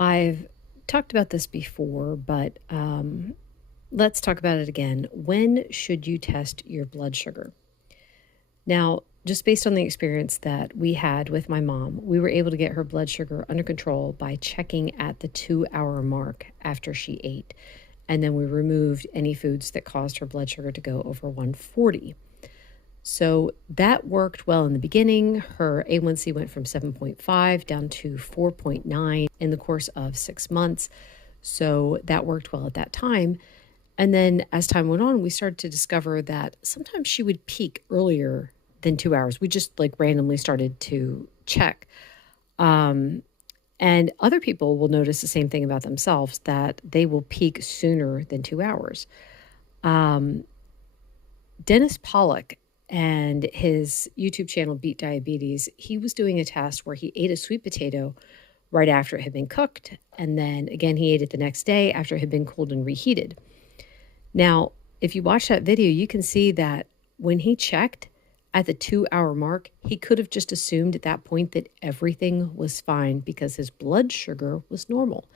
I've talked about this before, but let's talk about it again. When should you test your blood sugar? Now, just based on the experience that we had with my mom, we were able to get her blood sugar under control by checking at the 2 hour mark after she ate. And then we removed any foods that caused her blood sugar to go over 140. So that worked well in the beginning. Her A1C went from 7.5 down to 4.9 in the course of 6 months. So that worked well at that time. And then as time went on, we started to discover that sometimes she would peak earlier than 2 hours. We just like randomly started to check. And other people will notice the same thing about themselves, that they will peak sooner than 2 hours. Dennis Pollock and his YouTube channel, Beat Diabetes, he was doing a test where he ate a sweet potato right after it had been cooked. And then again, he ate it the next day after it had been cooled and reheated. Now, if you watch that video, you can see that when he checked at the 2 hour mark, he could have just assumed at that point that everything was fine because his blood sugar was normal.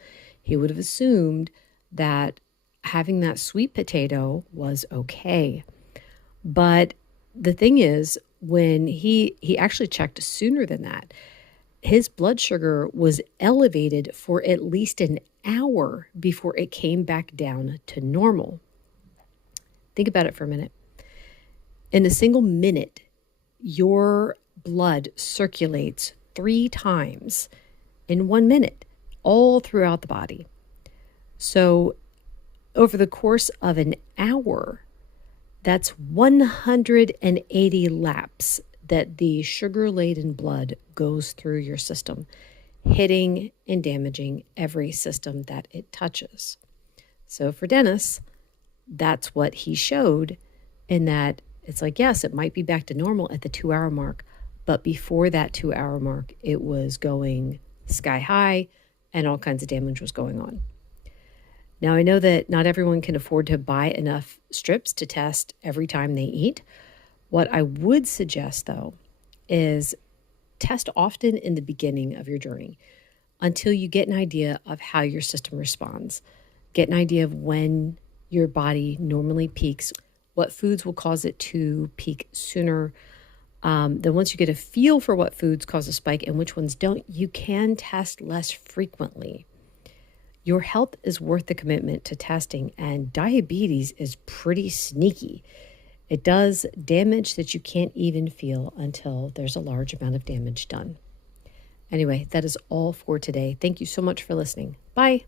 He would have assumed that having that sweet potato was okay. But the thing is, when he actually checked sooner than that, his blood sugar was elevated for at least an hour before it came back down to normal. Think about it for a minute. In a single minute, your blood circulates 3 times in 1 minute, all throughout the body. So over the course of an hour, that's 180 laps that the sugar-laden blood goes through your system, hitting and damaging every system that it touches. So for Dennis, that's what he showed, in that it's like, yes, it might be back to normal at the 2 hour mark, but before that 2 hour mark, it was going sky high and all kinds of damage was going on. Now, I know that not everyone can afford to buy enough strips to test every time they eat. What I would suggest, though, is test often in the beginning of your journey until you get an idea of how your system responds. Get an idea of when your body normally peaks, what foods will cause it to peak sooner. Then once you get a feel for what foods cause a spike and which ones don't, you can test less frequently. Your health is worth the commitment to testing, and diabetes is pretty sneaky. It does damage that you can't even feel until there's a large amount of damage done. Anyway, that is all for today. Thank you so much for listening. Bye.